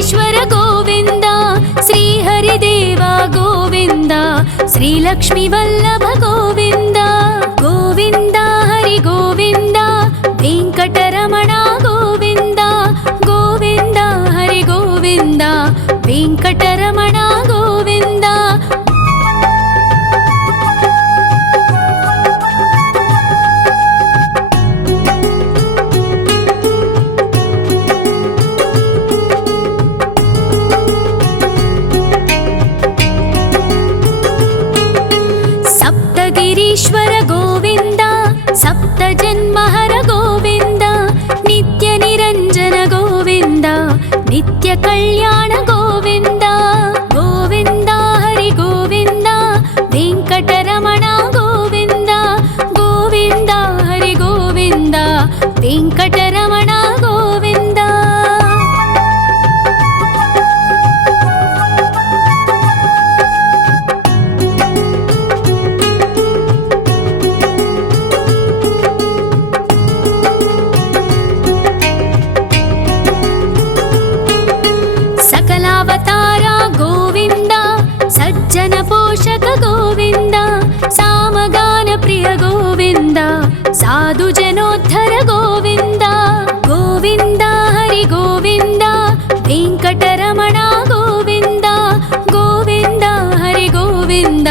వెంకటేశ్వర గోవింద, శ్రీహరిదేవ గోవింద, శ్రీలక్ష్మీ వల్లభ గోవింద. గోవింద హరి గోవింద, వెంకటరమణ గోవింద. గోవింద హరి గోవింద, వెంకటరమణ గోవింద. సప్తగిరీశ్వర గోవింద, సప్త జన్మహర గోవింద, నిత్య నిరంజన గోవింద, నిత్య కళ్యాణ గోవింద. గోవింద హరి గోవింద, వెంకటరమణ గోవింద. గోవింద హరి గోవింద, వెంకటరమణ గోవింద. సకలావతార గోవింద, సజ్జన పోషక గోవింద, సామగాన ప్రియ గోవింద, సాధు జనోద్ధర గోవింద. గోవింద హరి గోవింద, వెంకటరమణ గోవింద. గోవింద హరి గోవింద,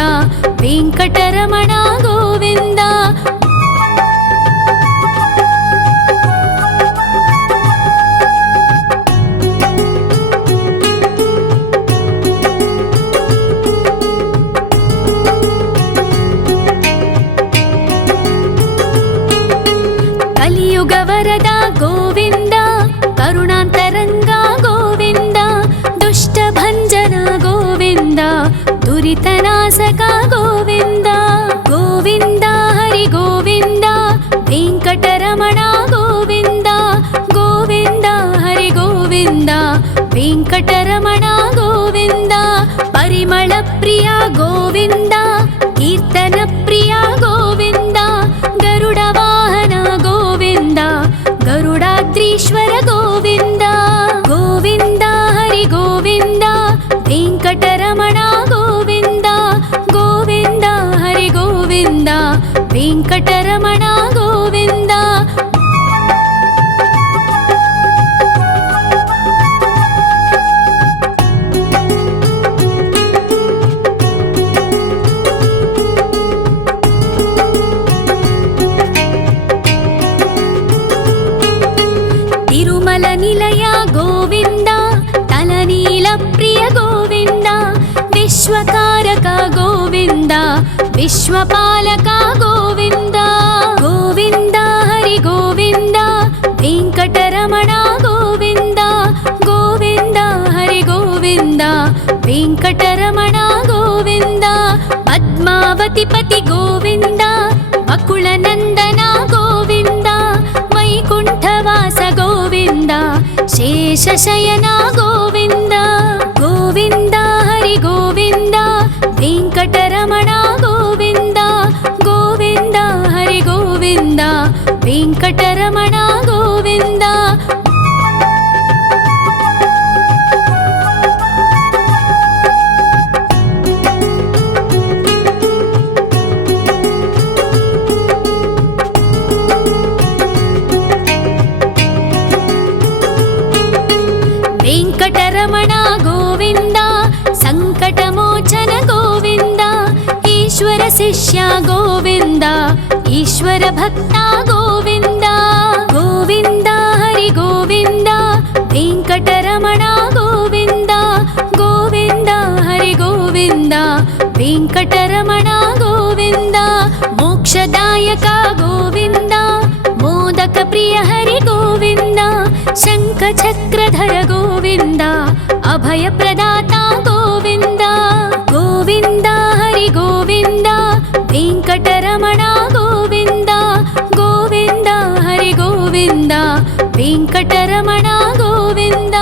వెంకటరమణ గోవింద. కలియుగ వరద గోవింద, కరుణాంతరంగ గోవింద, దుష్ట భంజన గోవింద, దురితనాశక గోవింద. గోవింద హరి గోవింద, వెంకటరమణ గోవింద. గోవింద హరి గోవింద, వెంకటరమణ గోవింద. పరిమళ ప్రియ గోవింద, కీర్తన ప్రియ గోవింద, గరుడ వాహన గోవింద, గరుడాద్రీశ్వర గోవింద. గోవింద హరి గోవింద, వెంకటరమణ గోవింద. గోవింద హరి గోవింద, వెంకటరమణ గోవింద. తిరుమల నిలయ గోవింద, తలనీల ప్రియ గోవింద, విశ్వకారక గోవింద, విశ్వపాలక గోవింద. గోవింద హరి గోవింద, వెంకటరమణ గోవింద. గోవింద హరి గోవింద, వెంకటరమణ గోవింద. పద్మావతి పతి గోవింద, వకుళ నందన గోవింద, వైకుంఠవాస గోవింద, శేషశయన గోవింద. గోవింద హరి గోవింద, వెంకటరమణ గోవింద. గోవింద హరి గోవింద, వెంకటరమణ గోవింద. వెంకటరమణ గోవింద, సంకటమోచన గోవింద, ఈశ్వర శిష్య గోవింద, ఈశ్వర భక్త గోవింద. గోవింద హరి గోవింద, వెంకటరమణ గోవింద. గోవింద హరి గోవింద, వెంకటరమణ గోవింద. మోక్షదాయక గోవింద, మోదక ప్రియ హరి గోవింద, శంఖ చక్రధర గోవింద, అభయ ప్రదాత గోవింద. గోవింద హరి గోవింద, వెంకటరమణ గోవింద. గోవింద హరి గోవింద, వెంకటరమణ గోవింద.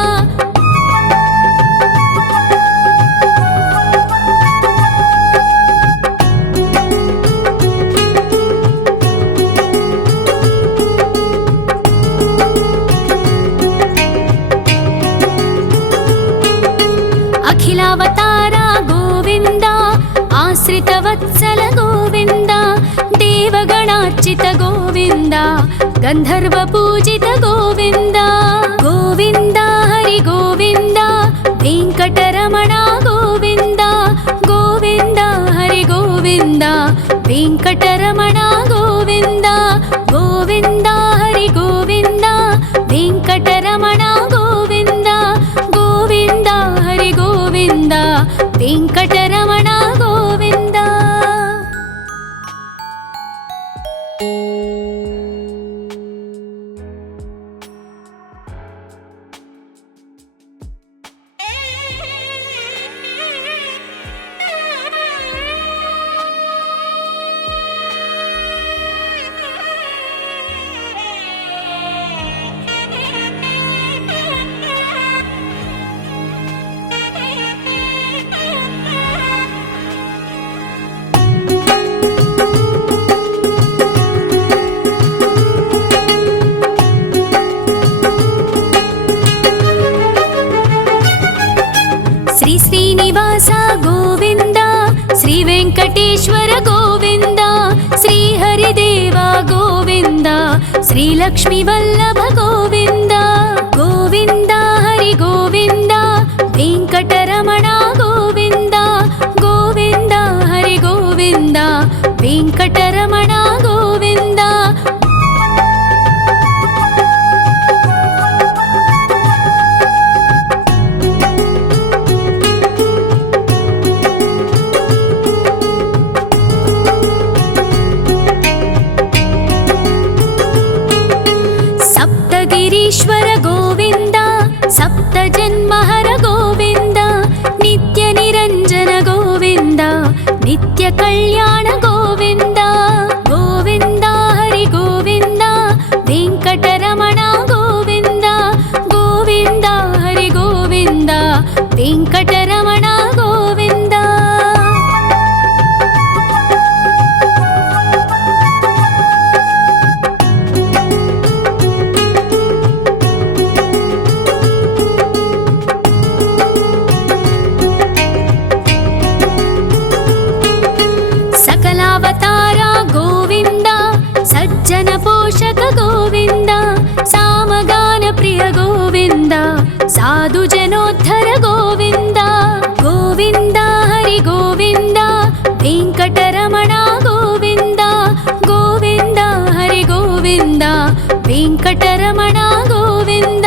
आश्रितवत्सल गोविन्द देवगणार्चित गोविन्द गन्धर्वपूजित गोविन्द गोविन्द हरि गोविन्द वेङ्कटरमण गोविन्द गोविन्द हरि गोविन्द वेङ्कटरमण गोविन्द गोविन्द हरि गोविन्द वेङ्कटरमण गोविन्द गोविन्द हरि गोविन्द वेङ्कटरमण गोविन्द। श्रीनिवास गोविन्द श्री वेङ्कटेश्वर गोविन्द श्री हरिदेव गोविन्द श्री लक्ष्मीवल्लभ गोविन्द गोविन्द हरि गोविन्द वेङ्कटरमण गोविन्द गोविन्द हरि गोविन्द वेङ्कटरमण गोविन्द। गिरीश्वर गोविन्द सप्तजन्महर गोविन्द नित्यनिरञ्जन गोविन्द नित्यकल्याण गोविन्द गोविन्द हरि गोविन्द वेङ्कटरमण गोविन्द गोविन्द हरि गोविन्द वेङ्कटरमण गोविन्द। सकलावतार गोविन्द सज्जन पोषक गोविन्द सामगान प्रिय गोविन्द साधु जनोद्धर गोविन्द गोविन्द हरि गोविन्द वेङ्कटरमण गोविन्द गोविन्द हरि गोविन्द वेङ्कटरमण गोविन्द।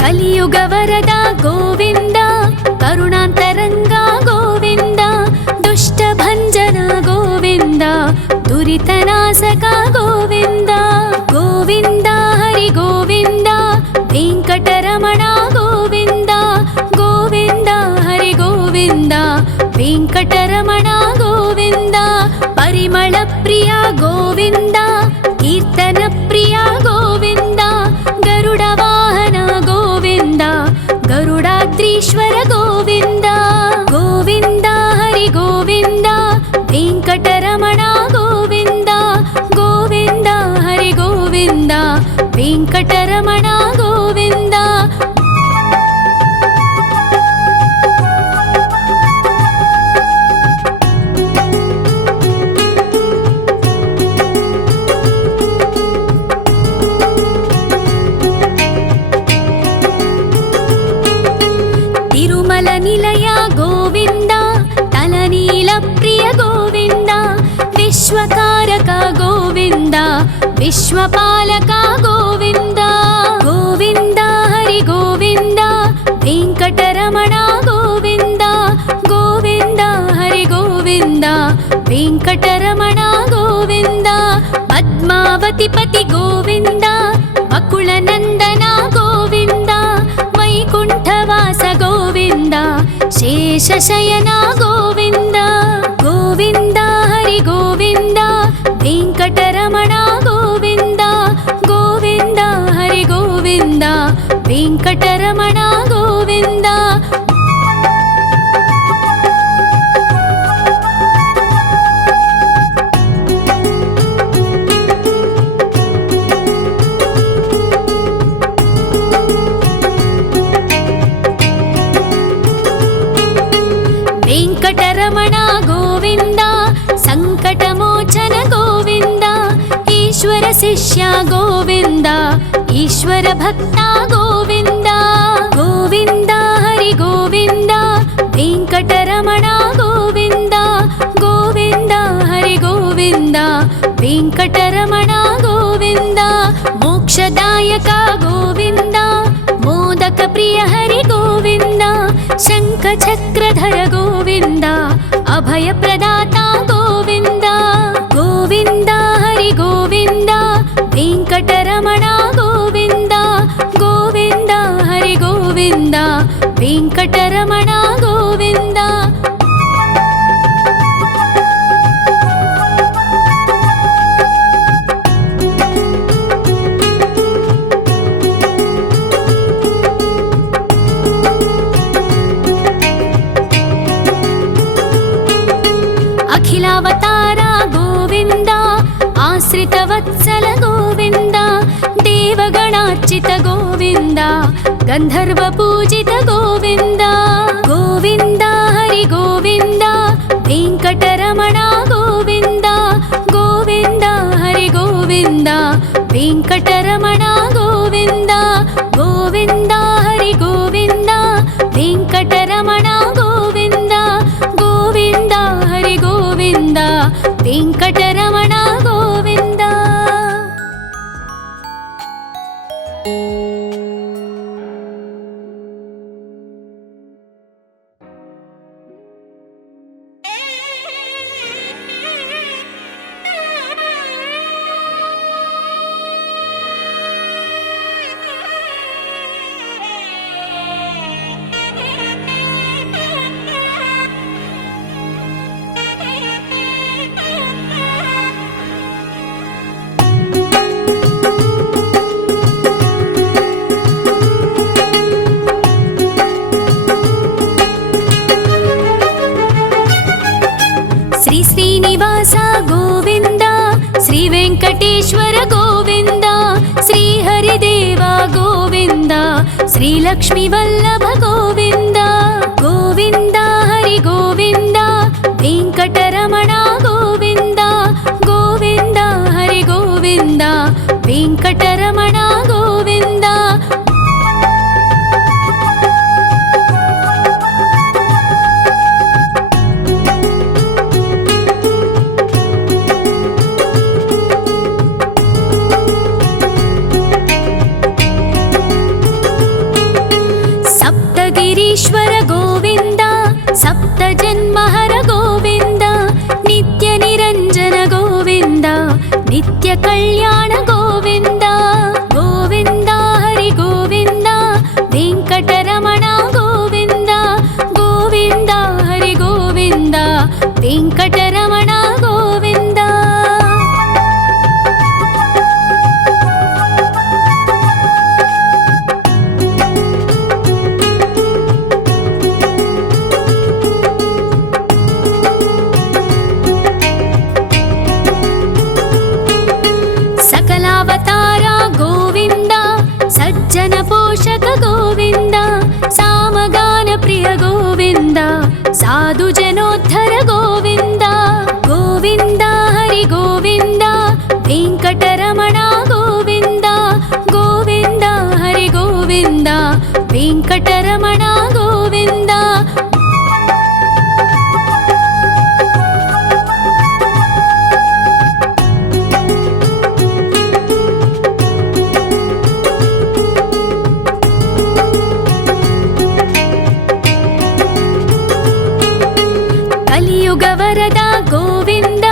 कलियुगवरद गोविन्द करुणान्तरङ्ग गोविन्द दुष्टभञ्जन गोविन्द दुरितनाशक गोविन्द गोविन्द हरि गोविन्द वेङ्कटरमण गोविन्द गोविन्द हरि गोविन्द वेङ्कटरमण गोविन्द। परिमल प्रिय गोविन्द कीर्तन प्रिय गोविन्द गरुड वाहन गोविन्द गरुडाद्रीश्वर गोविन्द गोविन्द हरि गोविन्द वेङ्कटरमण गोविन्द गोविन्द हरि गोविन्द वेङ्कटरमण गोविन्द। तिरुमल निलय गोविन्द तलनील प्रिय गोविन्द विश्वकारक गोविन्द विश्वपालक गोविन्द गोविन्द हरि गोविन्द वेङ्कटरमण गोविन्द गोविन्द हरि गोविन्द वेङ्कटरमण गोविन्द। पद्मावतिपति गोविन्द बकुलनन्दन गोविन्द वैकुण्ठवास गोविन्द शेषशयन गोविन्द गोविन्द हरि गोविन्द वेङ्कटरमण गोविन्द गोविन्द हरि गोविन्द वेङ्कटरमण गोविन्द। వెంకటరమణ గోవింద సంకటమోచన గోవింద ఈశ్వర శిష్య గోవింద ఈశ్వర భక్త గోవింద గోవింద హరి గోవింద వెంకటరమణ గోవింద గోవింద హరి గోవింద వెంకటరమణ గోవింద మోక్షదాయక గోవింద మోదక ప్రియ హరి గోవింద శంఖ చక్రధర గోవింద అభయ ప్రదాత గోవింద గోవింద హరి గోవింద వెంకటరమణ గోవింద గోవింద హరి గోవింద వెంకటరమణ గోవింద అఖిలావతార గోవింద ఆశ్రిత వత్సల గోవింద దేవగణార్చిత గోవింద గంధర్వ పూజిత గోవింద గోవింద హరి గోవింద వెంకటరమణ గోవింద గోవింద హరి గోవింద వెంకటరమణ గోవింద గోవింద హరి గోవింద వెంకటరమణ గోవింద గోవింద హరి గోవింద వెంకటరమణ గోవింద శ్రీ శ్రీనివాస గోవింద శ్రీ వెంకటేశ్వర గోవింద శ్రీ హరిదేవ గోవింద శ్రీ లక్ష్మీ వల్లభ గోవింద గోవింద హరి గోవింద వెంకటరమణ గోవింద గోవింద హరి గోవింద వెంకటరమణ గోవింద సప్తగిరీశ్వర గోవింద సప్త జన్మహర గోవింద నిత్య నిరంజన గోవింద నిత్య కళ్యాణ గోవింద గోవింద హరి గోవింద వెంకటరమణ గోవింద గోవింద హరి గోవింద వెంకటరమణ గోవింద సకలావతార గోవింద సజ్జన పోషక గోవింద సామగాన ప్రియ గోవింద సాధు జనోద్ధర గోవింద గోవింద హరి గోవింద వెంకటరమణ గోవింద గోవింద హరి గోవింద వెంకటరమణ గోవింద కలియుగ వరద గోవింద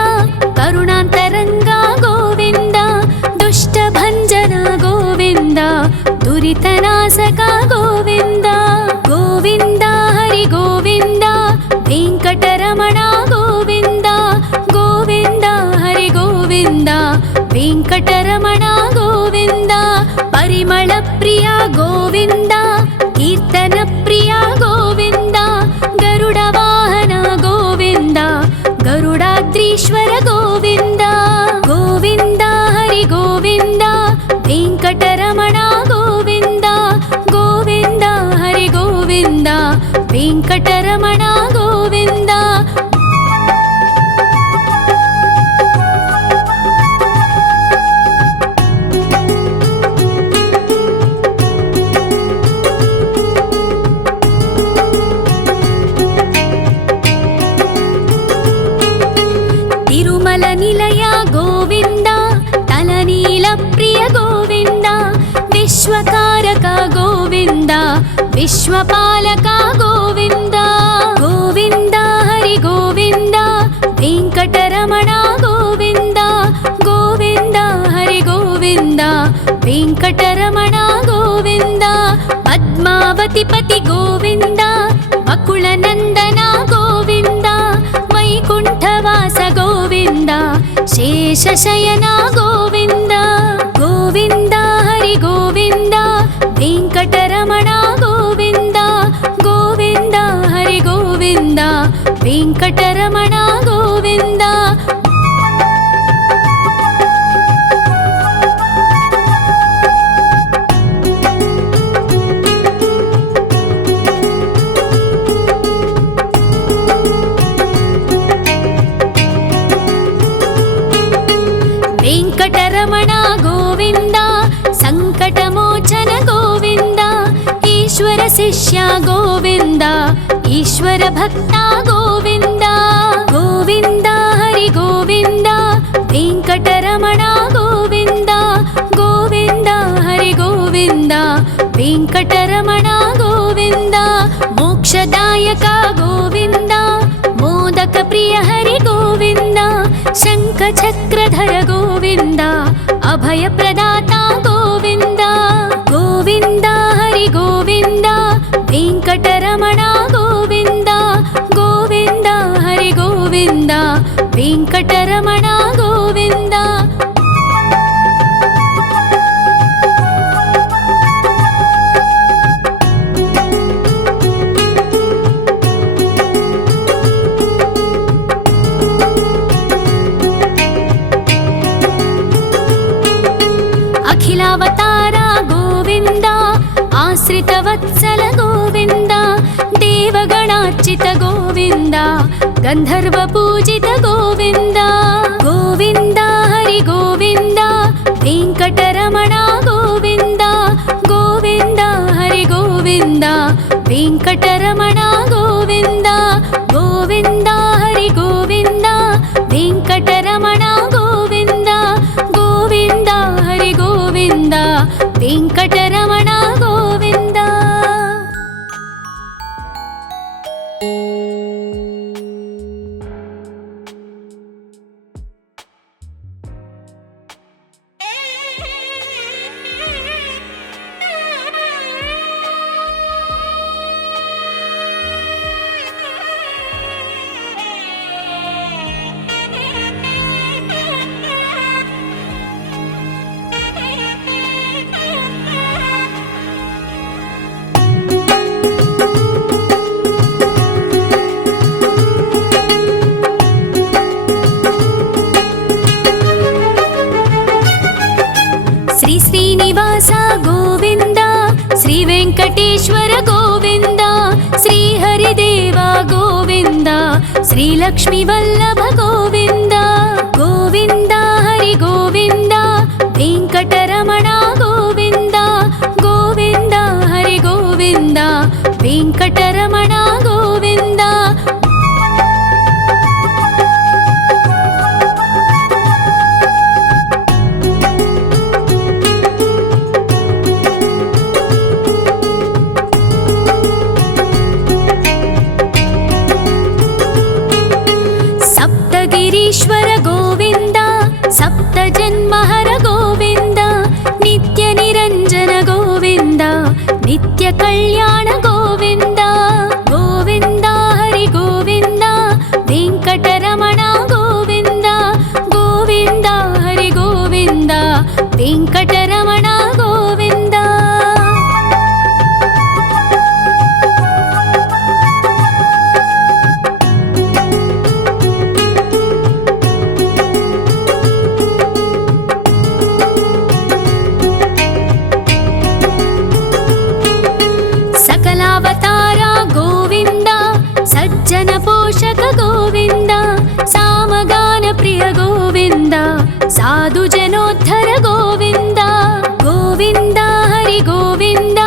కరుణాంతరంగ గోవింద దుష్ట భంజన గోవింద దురితనాశక గోవింద గోవింద హరి గోవింద వెంకటరమణ గోవింద గోవింద హరి గోవింద వెంకటరమణ గోవింద పరిమళ ప్రియ గోవింద కీర్తన ప్రియ గోవింద గరుడ వాహన గోవింద గరుడాద్రీశ్వర గోవింద గోవింద హరి గోవింద వెంకటరమణ గోవింద గోవింద హరి గోవింద వెంకటరమణ గోవింద विश्वपालका गोविन्द गोविन्द हरि गोविन्द वेङ्कटरमणा गोविन्द गोविन्द हरि गोविन्द वेङ्कटरमणा गोविन्द पद्मावतिपति गोविन्द वकुलनन्दना गोविन्द वैकुण्ठवास गोविन्द शेषशयना गोविन्द गोविन्द हरि गोविन्द वेङ्कटरमणा गोविन्द गोविन्द हरि गोविन्द वेङ्कटरमणा गोविन्द वेङ्कटरमणा गोविन्द सङ्कटमोचन गोविन्द ईश्वर शिष्या गोविन्द ईश्वर भक्ता गोविन्द गोविन्द हरि गोविन्द वेङ्कटरमणा गोविन्द गोविन्द हरि गोविन्द वेङ्कटरमणा गोविन्द मोक्षदायक गोविन्द मोदक प्रिय हरि गोविन्द शङ्खचक्रधर गोविन्द अभयप्रदाता गोविन्द गोविन्द हरि गोविन्द वेङ्कटरमणा गोविन्द गोविन्द हरि गोविन्द वेङ्कटरमणा गोविन्द अखिलावतारा गोविन्द आश्रितवत्सल गोविन्द देवगणार्चित गोविन्द गन्धर्वपूजित गोविन्द गोविन्द हरि गोविन्द वेङ्कटरमणा गोविन्द गोविन्द हरि गोविन्द वेङ्कटरमणा गोविन्द गोविन्द हरि गोविन्द वेङ्कटरमणा गोविन्द गोविन्द हरि गोविन्द वेङ्कटरमणा गोविन्द श्रीनिवास गोविन्द श्रीवेङ्कटेश्वर गोविन्द श्रीहरिदेव गोविन्द श्रीलक्ष्मीवल्लभ गोविन्द गोविन्द हरि गोविन्द वेङ्कटरमणा गोविन्द गोविन्द हरि गोविन्द वेङ्कटरमणा गोविन्द ईश्वर गोविन्द सप्तजन्महर गोविन्द नित्यनिरञ्जन गोविन्द नित्यकल्याण गोविन्द गोविन्द हरि गोविन्द वेङ्कटरमणा गोविन्द गोविन्द हरि गोविन्द वेङ्कटरमणा गोविन्द सकलावतारा गोविन्द सज्जन पोषक गोविन्द सामगान प्रिय गोविन्द साधु जनोद्धर गोविन्द गोविन्द हरि गोविन्द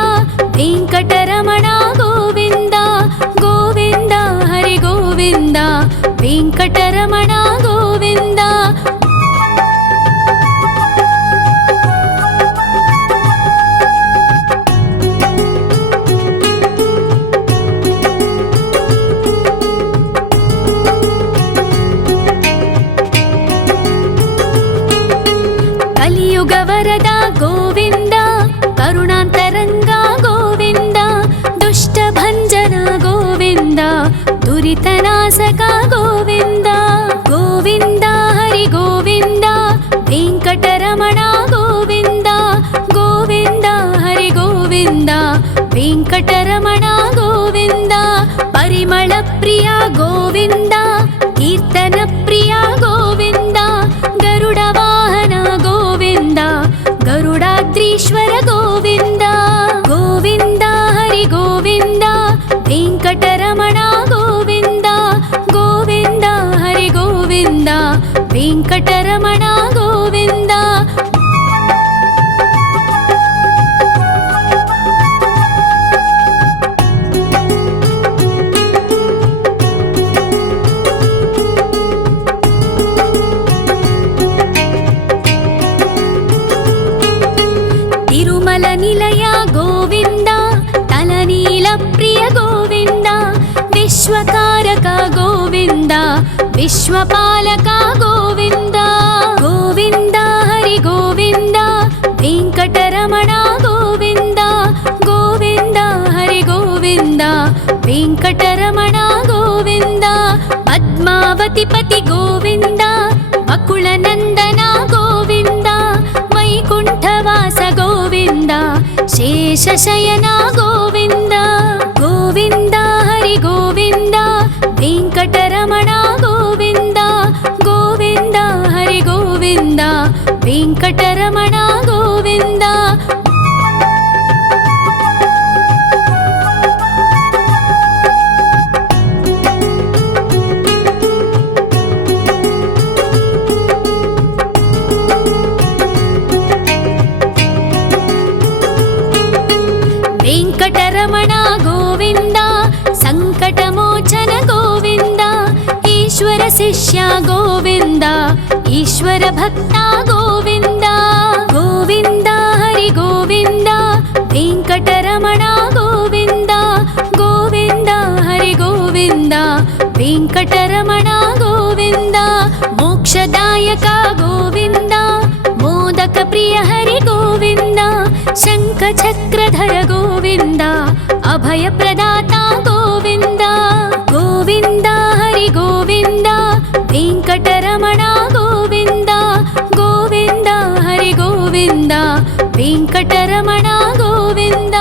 वेङ्कटरमणा गोविन्द गोविन्द हरि गोविन्द वेङ्कटरमणा गोविन्द ಭಕ್ತವರದ ಗೋವಿಂದ ಕರುಣಾಂತರಂಗ ಗೋವಿಂದ ದುಷ್ಟಭಂಜನ ಗೋವಿಂದ ದುರಿತನಾಶಕ ಗೋವಿಂದ ಗೋವಿಂದ ಹರಿ ಗೋವಿಂದ ವೆಂಕಟರಮಣ ಗೋವಿಂದ ಗೋವಿಂದ ಹರಿ ಗೋವಿಂದ ವೆಂಕಟರಮಣ ಗೋವಿಂದ ಪರಿಮಳ ಪ್ರಿಯ ಗೋವಿಂದ ಕೀರ್ತನ ಪ್ರಿಯ ಗೋವಿಂದ ಗರುಡ ವಾಹನ ಗೋವಿಂದ ಗರುಡಾದ್ರೀಶ್ವರ ಗೋವಿಂದ ಗೋವಿಂದ ಹರಿ ಗೋವಿಂದ ವೆಂಕಟರಮಣ ಗೋವಿಂದ ಗೋವಿಂದ ಹರಿ ಗೋವಿಂದ ವೆಂಕಟರಮಣ ಗೋವಿಂದ ತಿರುಮಲ ನಿಲಯ ಗೋವಿಂದ ತಲನೀಲ ಪ್ರಿಯ ಗೋವಿಂದ ವಿಶ್ವಕಾರಕ ಗೋವಿಂದ ವಿಶ್ವಪಾಲಕ ಗೋವಿಂದ ಗೋವಿಂದ ಹರಿ ಗೋವಿಂದ ವೆಂಕಟರಮಣ ಗೋವಿಂದ ಗೋವಿಂದ ಹರಿ ಗೋವಿಂದ ವೆಂಕಟರಮಣ ಗೋವಿಂದ ಪದ್ಮಾವತಿ ಪತಿ ಗೋವಿಂದ ಬಕುಳ ನಂದನ ಗೋವಿಂದ ವೈಕುಂಠವಾಸ ಗೋವಿಂದ ಶೇಷಶಯನ ಗೋವಿಂದ ಗೋವಿಂದ ಹರಿ ಗೋವಿಂದ ವೆಂಕಟರಮಣ ಗೋವಿಂದ ಗೋವಿಂದ ಹರಿ ಗೋವಿಂದ ವೆಂಕಟರಮಣ ಗೋವಿಂದ ವೆಂಕಟರಮಣ ಗೋವಿಂದ ಸಂಕಟಮೋಚನ ಗೋವಿಂದ ಈಶ್ವರ ಶಿಷ್ಯ ಗೋವಿಂದ ಈಶ್ವರ ಭಕ್ತ ಗೋವಿಂದ ಗೋವಿಂದ ಹರಿ ಗೋವಿಂದ ವೆಂಕಟರಮಣ ಗೋವಿಂದ ಗೋವಿಂದ ಹರಿ ಗೋವಿಂದ ವೆಂಕಟರಮಣ ಗೋವಿಂದ ಮೋಕ್ಷದಾಯಕ ಗೋವಿಂದ ಮೋದಕ ಪ್ರಿಯ ಹರಿ ಗೋವಿಂದ ಶಂಖ ಚಕ್ರಧರ ಗೋವಿಂದ ಅಭಯ ಪ್ರದಾತ ಗೋವಿಂದ ಗೋವಿಂದ ಹರಿ ಗೋವಿಂದ ವೆಂಕಟರಮಣ ಗೋವಿಂದ ಗೋವಿಂದ ಹರಿ ಗೋವಿಂದ ವೆಂಕಟರಮಣ ಗೋವಿಂದ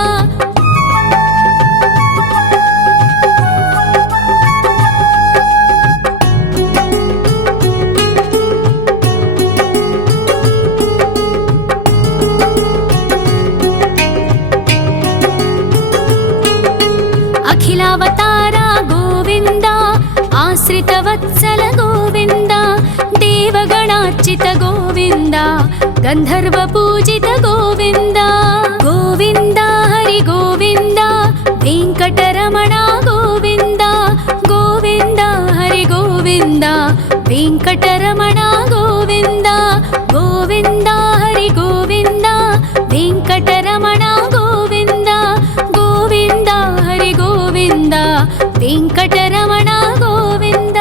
ಅಖಿಲಾವತಾರ ಗೋವಿಂದ ಆಶ್ರಿತ ವತ್ಸಲ ಗೋವಿಂದ ದೇವಗಣಾರ್ಚಿತ ಗೋವಿಂದ ಗಂಧರ್ವ ಪೂಜಿತ ಗೋವಿಂದ ಗೋವಿಂದ ಹರಿ ಗೋವಿಂದ ವೆಂಕಟರಮಣ ಗೋವಿಂದ ಗೋವಿಂದ ಹರಿ ಗೋವಿಂದ ವೆಂಕಟರಮಣ ಗೋವಿಂದ ಗೋವಿಂದ ಹರಿ ಗೋವಿಂದ ವೆಂಕಟರಮಣ ಗೋವಿಂದ ಗೋವಿಂದ ಹರಿ ಗೋವಿಂದ ವೆಂಕಟರಮಣ ಗೋವಿಂದ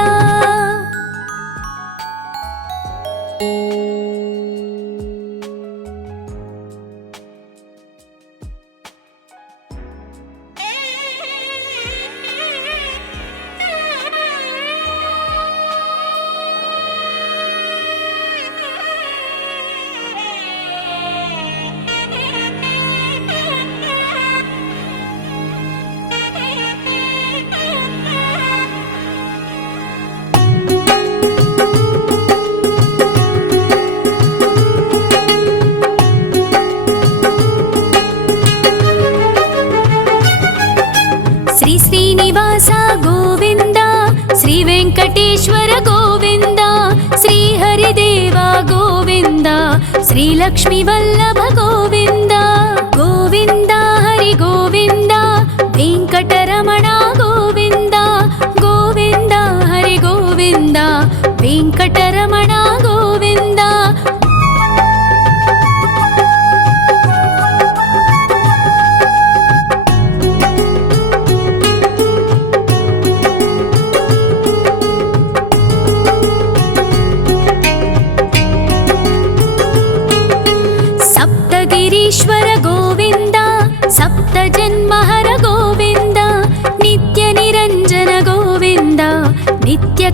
ಶ್ರೀ ಶ್ರೀನಿವಾಸ ಗೋವಿಂದ ಶ್ರೀ ವೆಂಕಟೇಶ್ವರ ಗೋವಿಂದ ಶ್ರೀ ಹರಿದೇವ ಗೋವಿಂದ ಶ್ರೀ ಲಕ್ಷ್ಮೀ ವಲ್ಲಭ ಗೋವಿಂದ ಗೋವಿಂದ ಹರಿ ಗೋವಿಂದ ವೆಂಕಟರಮಣ ಗೋವಿಂದ ಗೋವಿಂದ ಹರಿ ಗೋವಿಂದ ವೆಂಕಟರಮಣ ಗೋವಿಂದ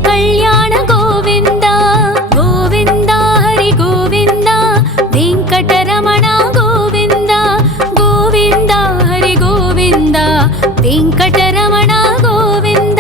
ಕಲ್ಯಾಣ ಗೋವಿಂದ ಗೋವಿಂದ ಹರಿ ಗೋವಿಂದ ವೆಂಕಟರಮಣ ಗೋವಿಂದ ಗೋವಿಂದ ಹರಿ ಗೋವಿಂದ ವೆಂಕಟರಮಣ ಗೋವಿಂದ.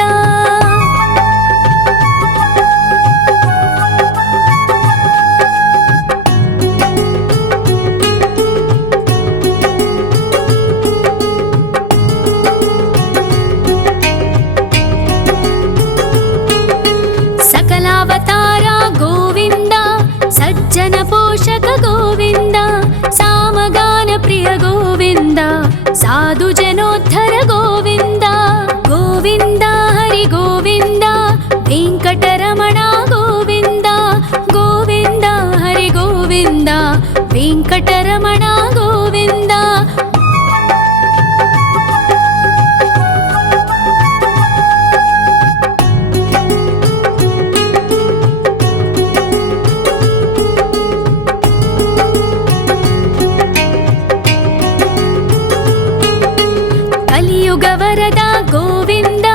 ಸಕಲಾವತಾರ ಗೋವಿಂದ ಸಜ್ಜನ ಪೋಷಕ ಗೋವಿಂದ ಸಾಮಗಾನ ಪ್ರಿಯ ಗೋವಿಂದ ಸಾಧು ಜನೋದ್ಧರ ಗೋವಿಂದ ಗೋವಿಂದ ಹರಿ ಗೋವಿಂದ ವೆಂಕಟರಮಣ ಗೋವಿಂದ ಗೋವಿಂದ ಹರಿ ಗೋವಿಂದ ವೆಂಕಟರಮಣ ಗೋವಿಂದ. ಕಲಿಯುಗ ವರದ ಗೋವಿಂದ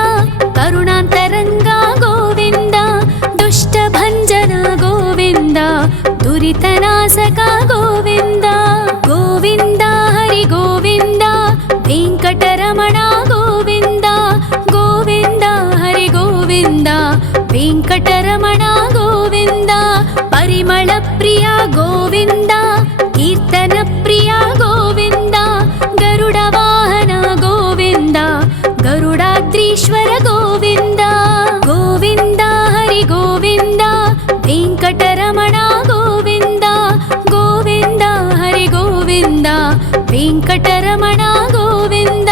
ಕರುಣಾಂತರಂಗ ಗೋವಿಂದ ದುಷ್ಟ ಭಂಜನ ಗೋವಿಂದ ದುರಿತನಾಶಕ ಗೋವಿಂದ ಗೋವಿಂದ ಹರಿ ಗೋವಿಂದ ವೆಂಕಟರಮಣ ಗೋವಿಂದ ಗೋವಿಂದ ಹರಿ ಗೋವಿಂದ ವೆಂಕಟರಮಣ ಗೋವಿಂದ. ಪರಿಮಳ ಪ್ರಿಯ ಗೋವಿಂದ ಕೀರ್ತನ ಪ್ರಿಯ ಗೋವಿಂದ ಗರುಡ ವಾಹನ ಗೋವಿಂದ ಗರುಡಾದ್ರೀಶ್ವರ ಗೋವಿಂದ ಗೋವಿಂದ ಹರಿ ಗೋವಿಂದ ವೆಂಕಟರಮಣ ಗೋವಿಂದ ಗೋವಿಂದ ಹರಿ ಗೋವಿಂದ ವೆಂಕಟರಮಣ ಗೋವಿಂದ.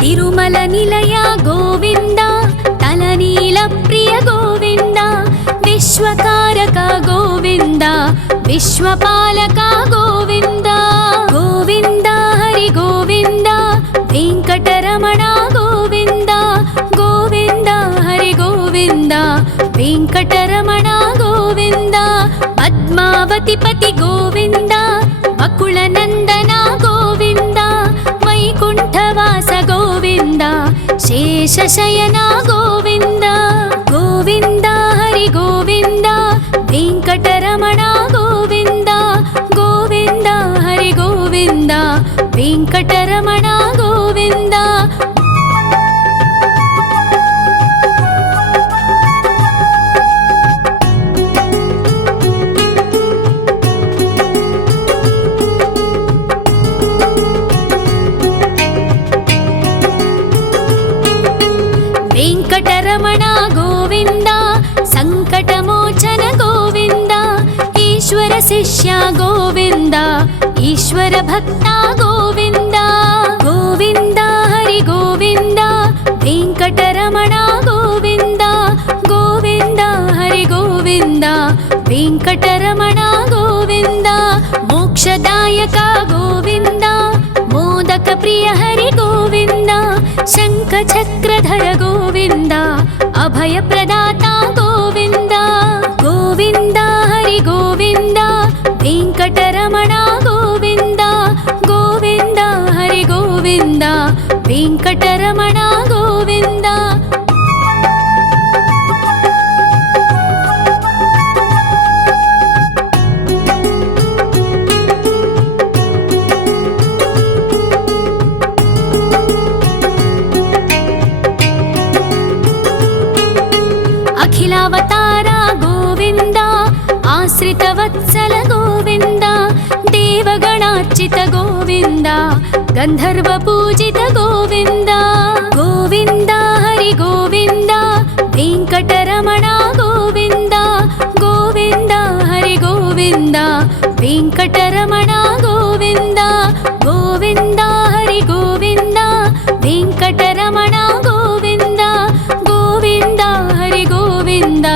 ತಿರುಮಲ ನಿಲಯ ಗೋವಿಂದ ತಲನೀಲ ಪ್ರಿಯ ಗೋವಿಂದ ವಿಶ್ವಕಾರಕ ಗೋವಿಂದ ವಿಶ್ವಪಾಲಕ ಗೋವಿಂದ ಗೋವಿಂದ ಹರಿ ಗೋವಿಂದ ವೆಂಕಟರಮಣ ಗೋವಿಂದ ಗೋವಿಂದ ಹರಿ ಗೋವಿಂದ ವೆಂಕಟರಮಣ ಗೋವಿಂದ. ಪದ್ಮಾವತಿ ಪತಿ ಗೋವಿಂದ ಅಕುಳ ನಂದನ ಗೋವಿಂದ ವೈಕುಂಠವಾಸ ಗೋವಿಂದ ಶೇಷಶಯನ ಗೋವಿಂದ ಗೋವಿಂದ ಹರಿ ಗೋವಿಂದ ವೆಂಕಟರಮಣ ಗೋವಿಂದ ಗೋವಿಂದ ಹರಿ ಗೋವಿಂದ ವೆಂಕಟರಮಣ ಗೋವಿಂದ. ವೆಂಕಟರಮಣ ಗೋವಿಂದ ಸಂಕಟಮೋಚನ ಗೋವಿಂದ ಈಶ್ವರ ಶಿಷ್ಯ ಗೋವಿಂದ ಈಶ್ವರ ಭಕ್ತ ಗೋವಿಂದ ಗೋವಿಂದ ಹರಿ ಗೋವಿಂದ ವೆಂಕಟರಮಣ ಗೋವಿಂದ ಗೋವಿಂದ ಹರಿ ಗೋವಿಂದ ವೆಂಕಟರಮಣ ಗೋವಿಂದ. ಮೋಕ್ಷದಾಯಕ ಗೋವಿಂದ ಮೋದಕ ಪ್ರಿಯ ಹರಿ ಗೋವಿಂದ ಶಂಖ ಚಕ್ರಧರ ಗೋವಿಂದ ಅಭಯ ಪ್ರದಾತ ಗೋವಿಂದ ಗೋವಿಂದ ಹರಿ ಗೋವಿಂದ ವೆಂಕಟರಮಣ ಗೋವಿಂದ ಗೋವಿಂದ ಹರಿ ಗೋವಿಂದ ವೆಂಕಟರಮಣ ಗೋವಿಂದ. ಅಖಿಲಾವತಾರ ಗೋವಿಂದ ಆಶ್ರಿತ ವತ್ಸಲ ಗೋವಿಂದ ದೇವಗಣಾರ್ಚಿತ ಗೋವಿಂದ ಗಂಧರ್ವ ಪೂಜಿತ ಗೋವಿಂದ ಗೋವಿಂದ ಹರಿ ಗೋವಿಂದ ವೆಂಕಟರಮಣ ಗೋವಿಂದ ಗೋವಿಂದ ಹರಿ ಗೋವಿಂದ ವೆಂಕಟರಮಣ ಗೋವಿಂದ ಗೋವಿಂದ ಹರಿ ಗೋವಿಂದ ವೆಂಕಟರಮಣ ಗೋವಿಂದ ಗೋವಿಂದ ಹರಿ ಗೋವಿಂದ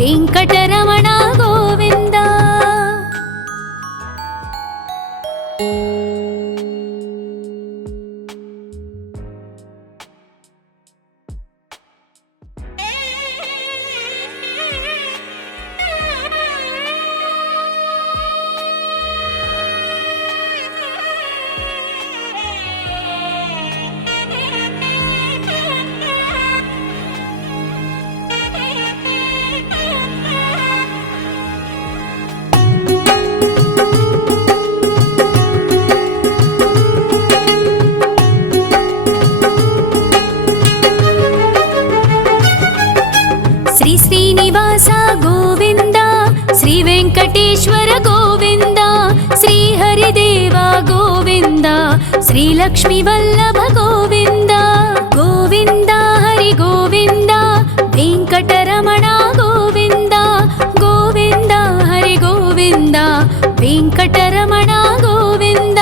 ವೆಂಕಟರಮಣ ಗೋವಿಂದ. శ్రీనివాస గోవింద, శ్రీ వెంకటేశ్వర గోవింద, శ్రీహరిదేవ గోవింద, శ్రీలక్ష్మీ వల్లభ గోవింద. గోవింద హరి గోవింద, వెంకటరమణ గోవింద, గోవింద హరి గోవింద, వెంకటరమణ గోవింద.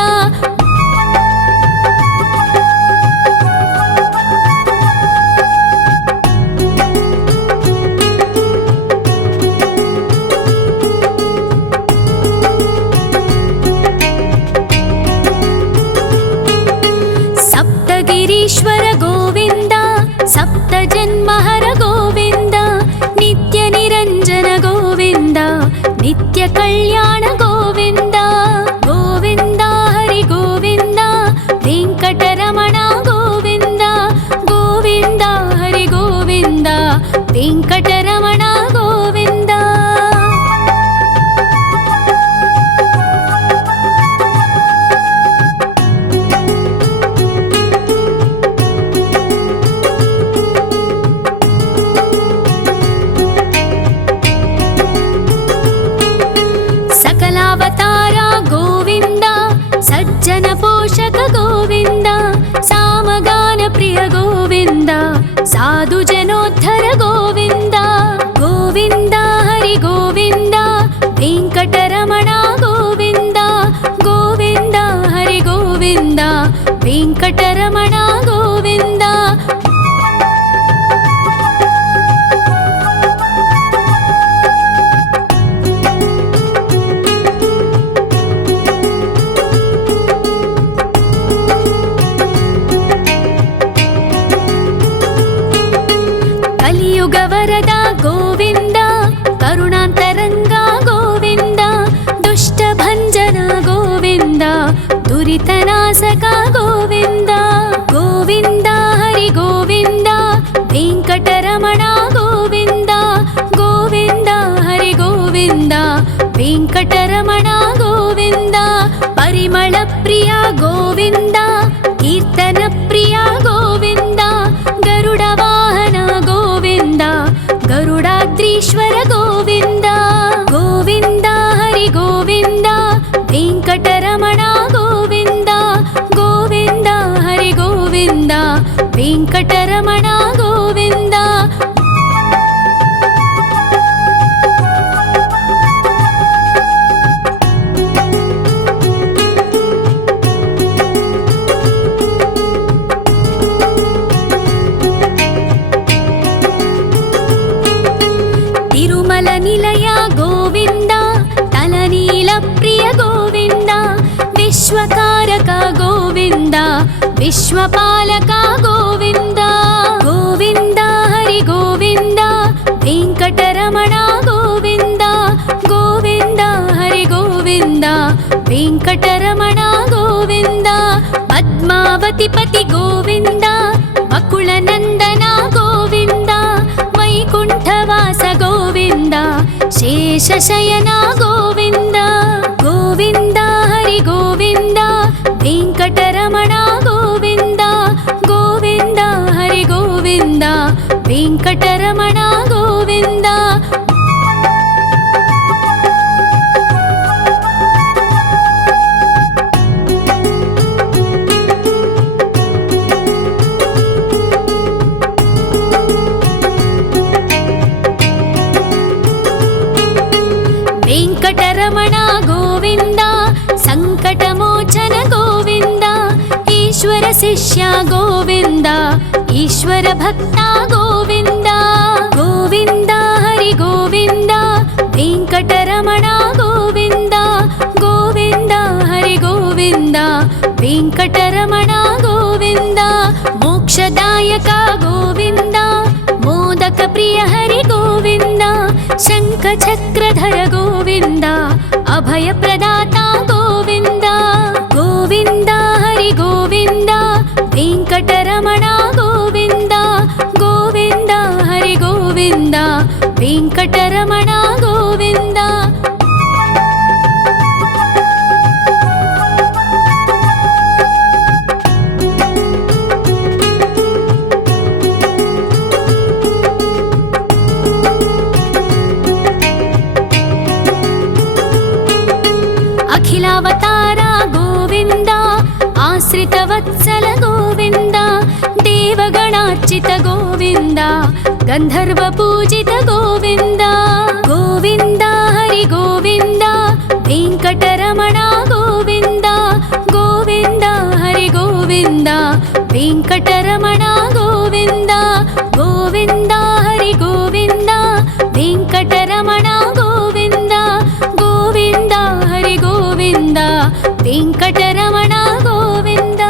సప్తగిరీశ్వర గోవింద, సప్త జన్మహర గోవింద, నిత్య నిరంజన గోవింద, నిత్య కళ్యాణ గోవింద. గోవింద హరి గోవింద, వెంకటరమణ గోవింద, గోవింద హరి గోవింద, వెంకటరమణ గోవింద. సకలావతార గోవింద, సజ్జన పోషక గోవింద, సామగాన ప్రియ గోవింద, సాధు జనోద్ధర గోవింద. గోవింద హరి గోవింద, వెంకటరమణ గోవింద, గోవింద హరి గోవింద, వెంకటరమణ గోవింద. కలియుగ వరద గోవింద, కరుణాంతరంగ గోవింద, దుష్ట భంజన గోవింద, దురితనాశక గోవింద. గోవింద హరి గోవింద, వెంకటరమణ గోవింద, గోవింద హరి గోవింద, వెంకటరమణ గోవింద. పరిమళ ప్రియ గోవింద, కీర్తన ప్రియ గోవింద, గరుడ వాహన గోవింద, గరుడాద్రీశ్వర గోవింద. గోవింద హరి గోవింద, వెంకటరమణ గోవింద, గోవింద హరి గోవింద, వెంకటరమణ గోవింద. తిరుమల నిలయ గోవింద, తలనీల ప్రియ గోవింద, విశ్వకారక గోవింద, విశ్వపాలక గోవింద. గోవింద హరి గోవింద, వెంకటరమణ గోవింద, గోవింద హరి గోవింద, వెంకటరమణ గోవింద. పద్మావతి పతి గోవింద, బకుళ నందన గోవింద, వైకుంఠవాస గోవింద, శేషశయన గోవింద. గోవింద హరి గోవింద, వెంకటరమణ గోవింద, గోవింద హరి గోవింద, వెంకటరమణ గోవింద. వెంకటరమణ గోవింద, సంకటమోచన గోవింద, ఈశ్వర శిష్య గోవింద, ఈశ్వర భక్త గోవింద. గోవింద హరి గోవింద, వెంకటరమణ గోవింద, గోవింద హరి గోవింద, వెంకటరమణ గోవింద. మోక్షదాయక గోవింద, మోదక ప్రియ హరి గోవింద, శంఖ చక్రధర గోవింద, అభయ ప్రదాత గోవింద. గోవింద హరి గోవింద, వెంకటరమణ గోవింద, గోవింద హరి గోవింద, వెంకటరమణ గోవింద. भक्तवत्सल गोविन्द देवगणार्चित गोविन्द गन्धर्वपूजित गोविन्द गोविन्द हरि गोविन्द वेङ्कटरमण गोविन्द गोविन्द हरि गोविन्द वेङ्कटरमण गोविन्द गोविन्द हरि गोविन्द वेङ्कटरमण गोविन्द गोविन्द हरि गोविन्द वेङ्कटरमण गोविन्द।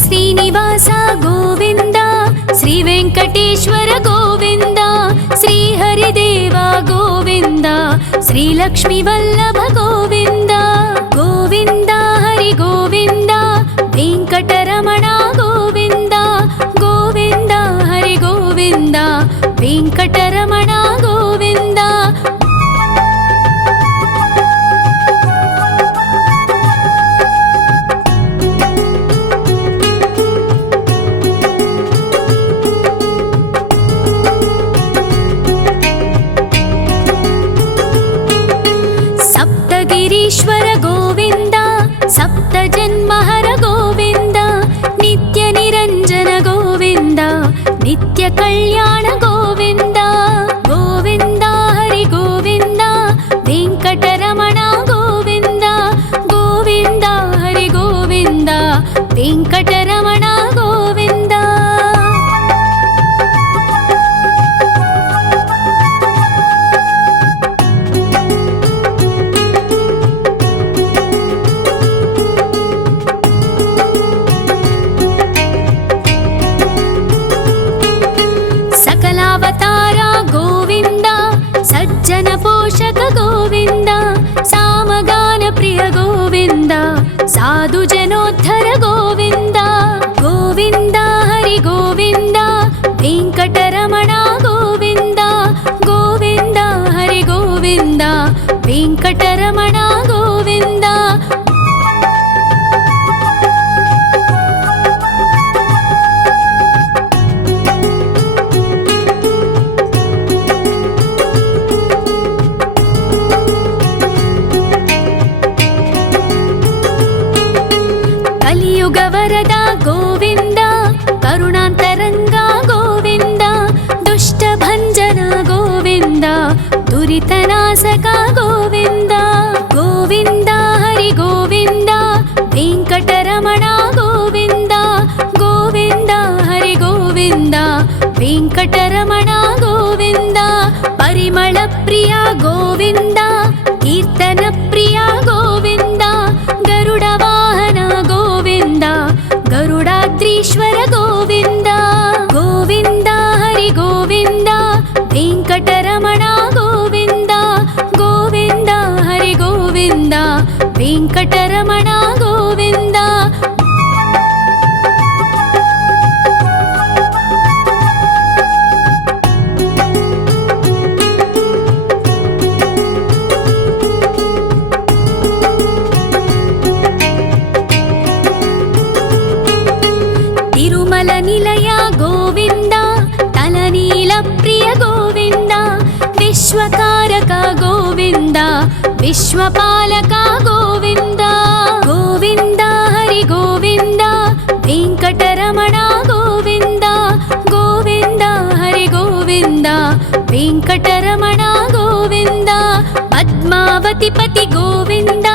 श्रीनिवास गोविन्द श्री वेङ्कटेश्वर गोविन्द श्री हरिदेव गोविन्द श्री लक्ष्मीवल्लभ गोविन्द गोविन्द हरि गोविन्द वेङ्कटरमण गोविन्द गोविन्द हरि गोविन्द वेङ्कटरमण गोविन्द। गिरीश्वर गोविन्द सप्तजन्महर गोविन्द नित्य निरञ्जन गोविन्द नित्य कल्याण गोविन्द गोविन्द हरि गोविन्द वेङ्कटरमण गोविन्द गोविन्द हरि गोविन्द वेङ्कटरमण गोविन्द। सज्जन पोषक गोविन्द सामगान प्रिय गोविन्द साधु जनोद्धर गोविन्द गोविन्द हरि गोविन्द वेङ्कटरमण गोविन्द गोविन्द हरि गोविन्द वेङ्कटरमण गोविन्द। कलियुगवरद गोविन्द करुणान्तरङ्ग गोविन्द दुष्टभञ्जन गोविन्द दुरितनाशक गोविन्द गोविन्द हरि गोविन्द वेङ्कटरमण गोविन्द गोविन्द हरि गोविन्द वेङ्कटरमण गोविन्द। परिमल प्रिय गोविन्द कीर्तन प्रिय गोविन्द गरुड वाहन गोविन्द गरुडाद्रीश्वर गोविन्द गोविन्द हरि गोविन्द वेङ्कटरमण गोविन्द गोविन्द हरि गोविन्द वेङ्कटरमण गोविन्द। तिरुमल निलय गोविन्द तलनील प्रिय गोविन्द विश्वकारक गोविन्द विश्वपालक गोविन्द गोविन्द हरि गोविन्द वेङ्कटरमण गोविन्द गोविन्द हरि गोविन्द वेङ्कटरमण गोविन्द। पद्मावतिपति गोविन्द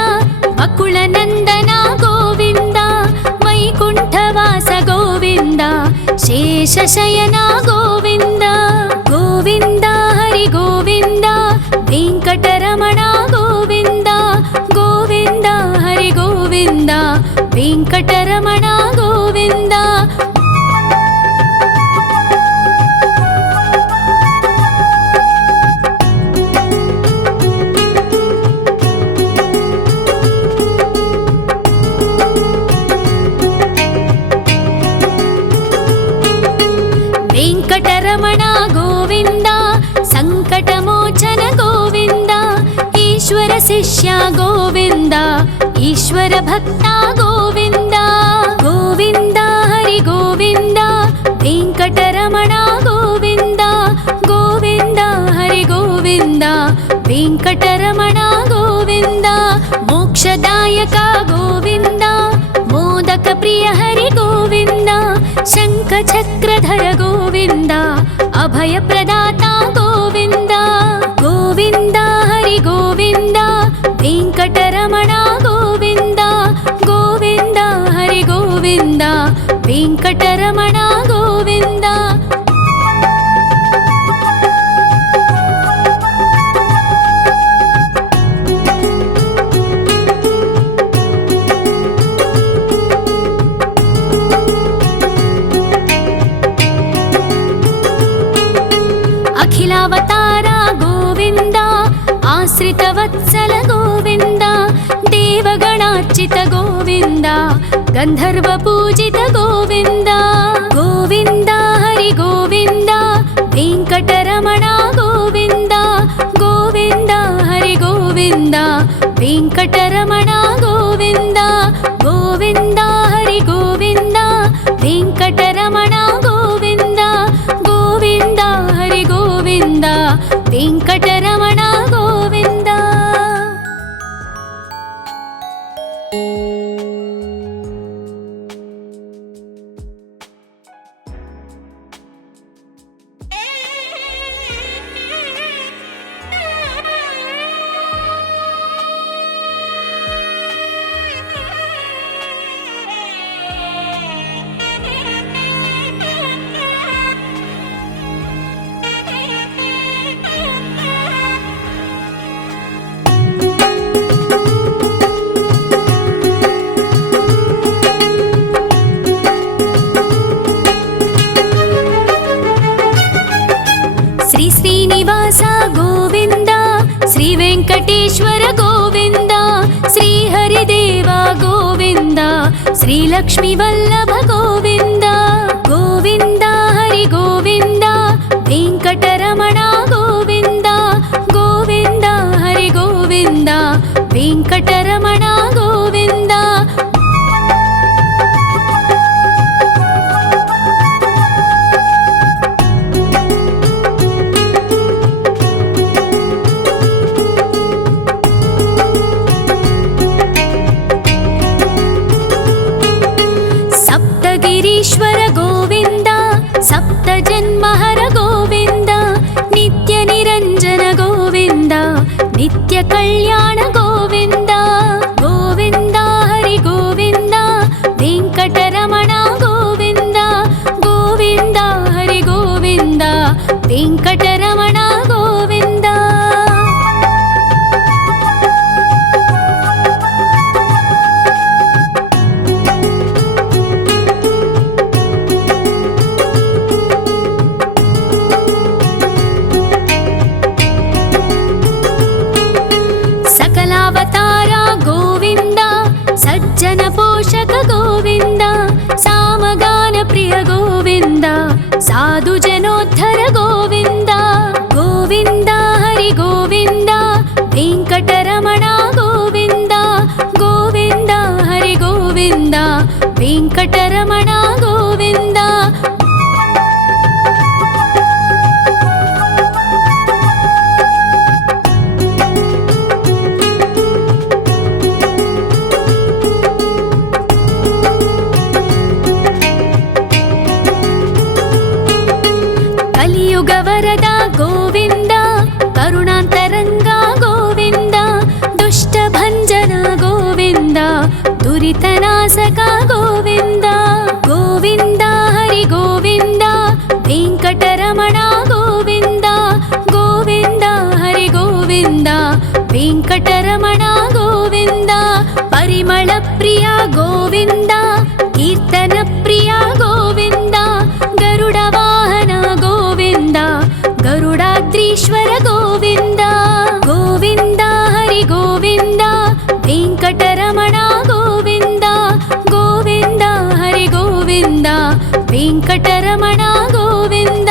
वकुलनन्दन गोविन्द वैकुण्ठवास गोविन्द शेषशयन गोविन्द गोविन्द हरि गोविन्द वेङ्कटरमण गोविन्द गोविन्द हरि गोविन्द वेङ्कटरमण गोविन्द। ಈಶ್ವರ ಶಿಷ್ಯ ಗೋವಿಂದ ಈಶ್ವರ ಭಕ್ತ ಗೋವಿಂದ ಗೋವಿಂದ ಹರಿ ಗೋವಿಂದ ವೆಂಕಟರಮಣ ಗೋವಿಂದ ಗೋವಿಂದ ಹರಿ ಗೋವಿಂದ ವೆಂಕಟರಮಣ ಗೋವಿಂದ ಮೋಕ್ಷದಾಯಕ ಗೋವಿಂದ ಮೋದಕ ಪ್ರಿಯ ಹರಿ ಗೋವಿಂದ ಶಂಖ ಚಕ್ರಧರ ಗೋವಿಂದ ಅಭಯ ಪ್ರದಾತ ಗೋವಿಂದ ಗೋವಿಂದ ಹರಿ ಗೋವಿಂದ ವೆಂಕಟರಮಣ ಗೋವಿಂದ ಗೋವಿಂದ ಹರಿ ಗೋವಿಂದ ವೆಂಕಟರಮಣ ಗೋವಿಂದ ಅಖಿಲಾವತಾರ ಗೋವಿಂದ ಆಶ್ರಿತ ವತ್ಸಲ ಗೋವಿಂದ ದೇವಗಣಾರ್ಚಿತ ಗೋವಿಂದ ಗಂಧರ್ವ ಪೂಜಿತ ಗೋವಿಂದ ಗೋವಿಂದ ಹರಿ ಗೋವಿಂದ ವೆಂಕಟರಮಣ ಗೋವಿಂದ ಗೋವಿಂದ ಹರಿ ಗೋವಿಂದ ವೆಂಕಟರಮಣ ಗೋವಿಂದ ಗೋವಿಂದ ಹರಿ ಗೋವಿಂದ ವೆಂಕಟರಮಣ ಗೋವಿಂದ ಗೋವಿಂದ ಹರಿ ಗೋವಿಂದ ವೆಂಕಟರಮಣ ಗೋವಿಂದ ಶ್ರೀ ಶ್ರೀನಿವಾಸ ಗೋವಿಂದ ಶ್ರೀ ವೆಂಕಟೇಶ್ವರ ಗೋವಿಂದ ಶ್ರೀ ಹರಿದೇವ ಗೋವಿಂದ ಶ್ರೀ ಲಕ್ಷ್ಮೀ ವಲ್ಲಭ ಗೋವಿಂದ ಗೋವಿಂದ ಹರಿ ಗೋವಿಂದ ವೆಂಕಟರಮಣ ಗೋವಿಂದ ಗೋವಿಂದ ಹರಿ ಗೋವಿಂದ ವೆಂಕಟರಮಣ ಗೋವಿಂದ ಸಪ್ತಗಿರೀಶ್ವರ ಗೋವಿಂದ ಸಪ್ತ ಜನ್ಮಹರ ಗೋವಿಂದ ನಿತ್ಯ ನಿರಂಜನ ಗೋವಿಂದ ನಿತ್ಯ ಕಲ್ಯಾಣ ಗೋವಿಂದ ಗೋವಿಂದ ಹರಿ ಗೋವಿಂದ ವೆಂಕಟರಮಣ ಗೋವಿಂದ ಗೋವಿಂದ ಹರಿ ಗೋವಿಂದ ವೆಂಕಟರಮಣ ಗೋವಿಂದ ಸಕಲಾವತಾರ ಗೋವಿಂದ ಸಜ್ಜನ ಪೋಷಕ ಗೋವಿಂದ ಸಾಮಗಾನ ಪ್ರಿಯ ಗೋವಿಂದ ಸಾಧು ಜನೋದ್ಧರ ಗೋವಿಂದ ಗೋವಿಂದ ಹರಿ ಗೋವಿಂದ ವೆಂಕಟರಮಣ ಗೋವಿಂದ ಗೋವಿಂದ ಹರಿ ಗೋವಿಂದ ವೆಂಕಟರಮಣ ಗೋವಿಂದ ಕಲಿಯುಗ ವರದ ಗೋವಿಂದ ಕರುಣಾಂತರಂಗ ಗೋವಿಂದ ದುಷ್ಟ ಭಂಜನ ಗೋವಿಂದ ದುರಿತನಾಶಕ ಗೋವಿಂದ ಗೋವಿಂದ ಹರಿ ಗೋವಿಂದ ವೆಂಕಟರಮಣ ಗೋವಿಂದ ಗೋವಿಂದ ಹರಿ ಗೋವಿಂದ ವೆಂಕಟರಮಣ ಗೋವಿಂದ ಪರಿಮಳ ಪ್ರಿಯ ಗೋವಿಂದ ಕೀರ್ತನ ಪ್ರಿಯ ಗೋವಿಂದ ಗರುಡ ವಾಹನ ಗೋವಿಂದ ಗರುಡಾದ್ರೀಶ್ವರ ಗೋವಿಂದ ಗೋವಿಂದ ಹರಿ ಗೋವಿಂದ ವೆಂಕಟರಮಣ ಗೋವಿಂದ ಗೋವಿಂದ ಹರಿ ಗೋವಿಂದ ವೆಂಕಟರಮಣ ಗೋವಿಂದ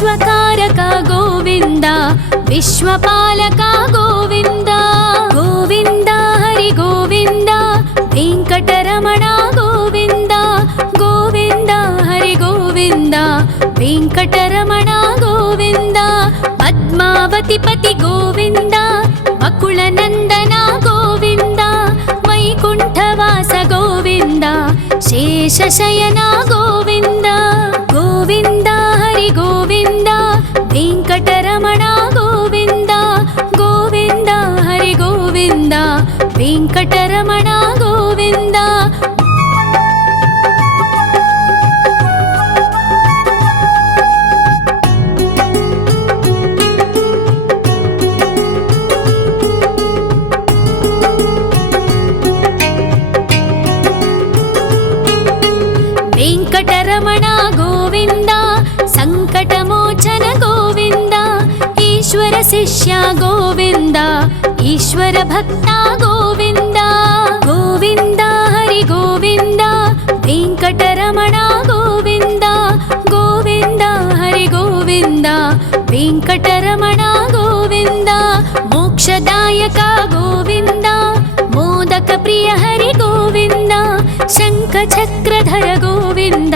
विश्वकारक गोविन्द विश्वपालक गोविन्द गोविन्द हरि गोविन्द वेङ्कटरमण गोविन्द गोविन्द हरि गोविन्द वेङ्कटरमण गोविन्द पद्मावतिपति गोविन्द अकुलनन्दन गोविन्द वैकुण्ठवास गोविन्द शेषशयन गोविन्द गोविन्द हरि गोविन्द वेङ्कटरमण गोविन्द गोविन्द हरि गोविन्द वेङ्कटरमण गोविन्द वेङ्कटरमण गोविन्द सङ्कटमोचन गोविन्द ईश्वर शिष्य गोविन्द ईश्वर भक्त गोविन्द गोविन्द हरि गोविन्द वेङ्कटरमण गोविन्द गोविन्द हरि गोविन्द वेङ्कटरमण गोविन्द मोक्षदायक गोविन्द मोदक प्रिय हरि गोविन्द शङ्खचक्रधर गोविन्द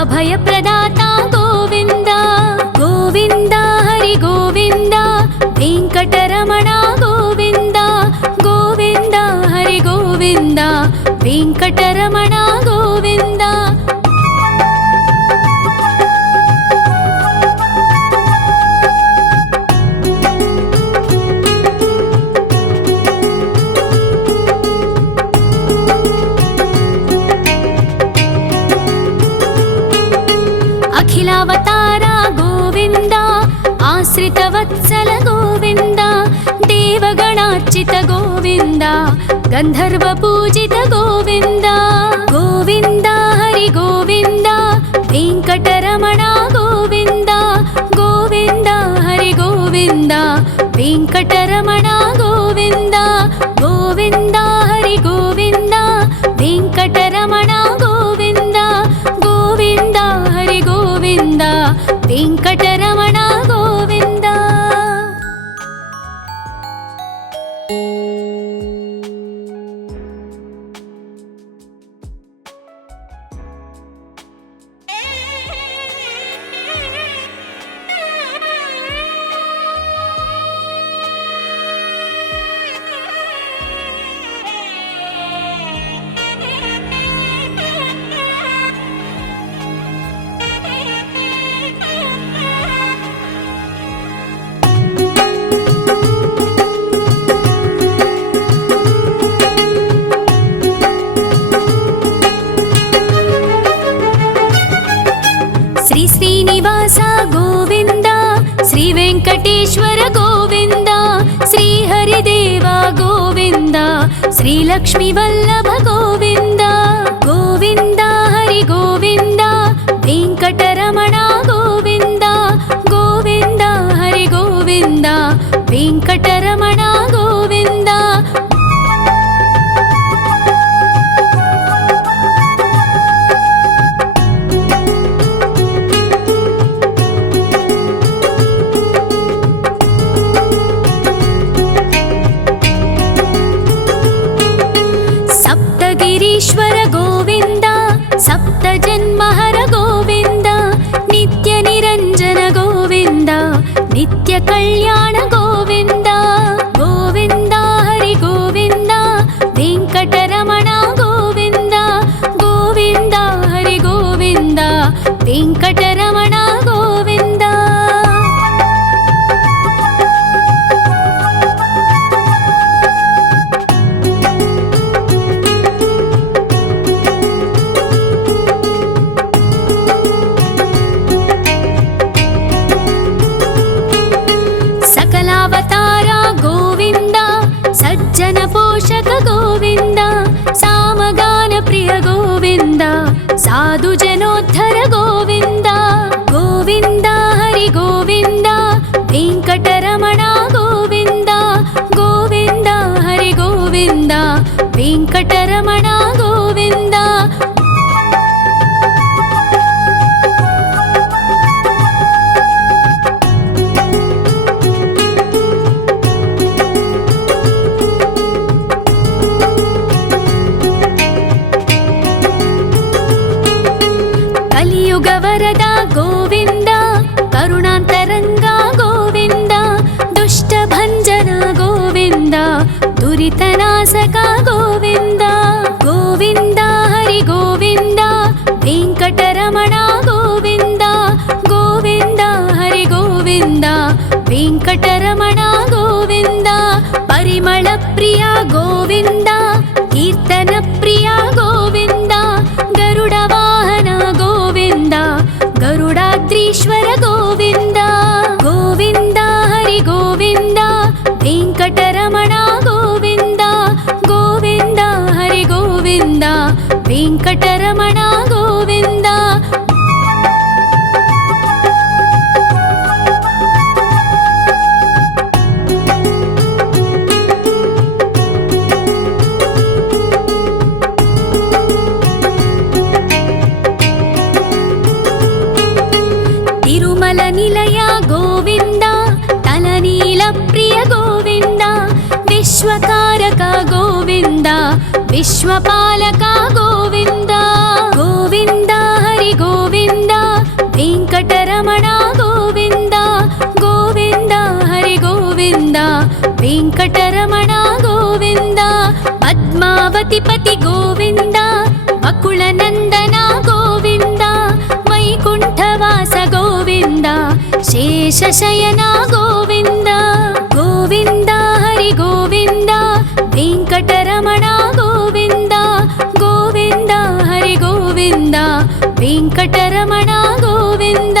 अभयप्रदाता गोविन्द गोविन्द हरि गोविन्द वेङ्कटरमण गोविन्द गोविन्द हरि गोविन्द वेङ्कटरमण गोविन्द अखिलावतार गोविन्द आश्रितवत्सल गोविन्द देवगणार्चित गोविन्द गन्धर्वपूजित गोविन्द गोविन्द हरि गोविन्द वेङ्कटरमण गोविन्द गोविन्द हरि गोविन्द वेङ्कटरमण गोविन्द गोविन्द हरि गोविन्द वेङ्कटरमण गोविन्द गोविन्द हरि गोविन्द वेङ्कटरमण गोविन्द श्री श्रीनिवास गोविन्द श्री वेङ्कटेश्वर गोविन्द श्री हरिदेव गोविन्द श्री लक्ष्मीवल्लभ गोविन्द गोविन्द हरि गोविन्द वेङ्कटरमण गोविन्द गोविन्द हरि गोविन्द वेङ्कटरमण गोविन्द ईश्वर गोविन्द सप्तजन्महर गोविन्द नित्यनिरञ्जन गोविन्द नित्यकल्याण गोविन्द गोविन्द हरि गोविन्द वेङ्कटरमण गोविन्द गोविन्द हरि गोविन्द वेङ्कटरमण गोविन्द सकलावतार गोविन्द सज्जन पोषक गोविन्द सामगान प्रिय गोविन्द साधु जनोद्धर गोविन्द गोविन्द हरि गोविन्द वेङ्कटरमण गोविन्द गोविन्द हरि गोविन्द वेङ्कटरमण गोविन्द కలియుగవరద గోవింద కరుణాంతరంగ గోవింద దుష్టభంజన గోవింద దురితనాశక గోవింద గోవింద హరి గోవింద వెంకటరమణ గోవింద గోవింద హరి గోవింద వెంకటరమణ గోవింద పరిమళ ప్రియ గోవింద కీర్తన ప్రియ గోవింద గరుడ వాహన గోవింద గరుడాద్రీశ్వర గోవింద గోవింద హరి గోవింద వెంకటరమణ గోవింద గోవింద హరి గోవింద వెంకటరమణ గోవింద తిరుమల నిలయ గోవింద తలనీల ప్రియ గోవింద విశ్వకారక గోవింద విశ్వపాలక గోవింద గోవింద హరి గోవింద వెంకటరమణ గోవింద గోవింద హరి గోవింద వెంకటరమణ గోవింద పద్మావతి పతి గోవింద వకుళ నందన గోవింద వైకుంఠవాస గోవింద శేషశయన గోవింద గోవింద హరి గోవింద వెంకటరమణ గోవింద గోవింద హరి గోవింద వెంకటరమణ గోవింద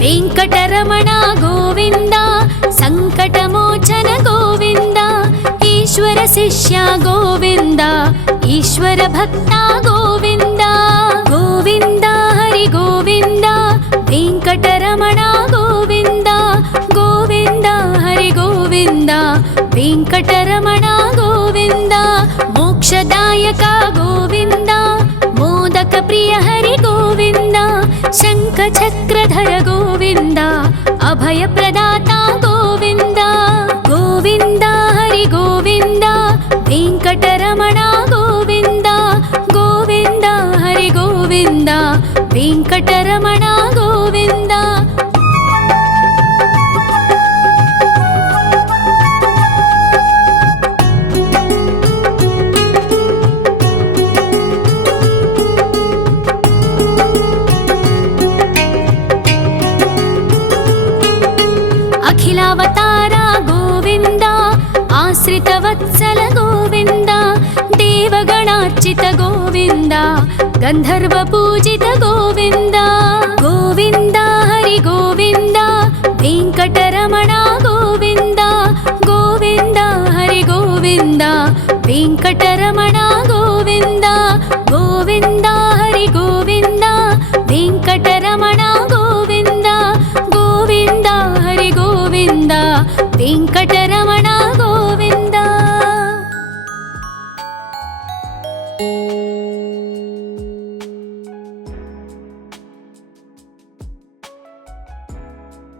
వెంకటరమణ గోవింద సంకటమోచన గోవింద ఈశ్వర శిష్య గోవింద ఈశ్వర భక్త గోవింద గోవింద హరి గోవింద వెంకటరమణ గోవింద గోవింద హరి గోవింద వెంకటరమణ గోవింద మోక్షదాయక గోవింద మోదక ప్రియ హరి గోవింద శంఖ చక్రధర గోవింద అభయ ప్రదాత గోవింద గోవింద హరి గోవింద వెంకటరమణ గోవింద గోవింద హరి గోవింద వెంకటరమణ గోవింద అఖిలావతార గోవింద ఆశ్రిత వత్సల గోవింద దేవగణార్చిత గోవింద గంధర్వ పూజిత గోవింద గోవింద హరి గోవింద వెంకటరమణ గోవింద గోవింద హరి గోవింద వెంకటరమణ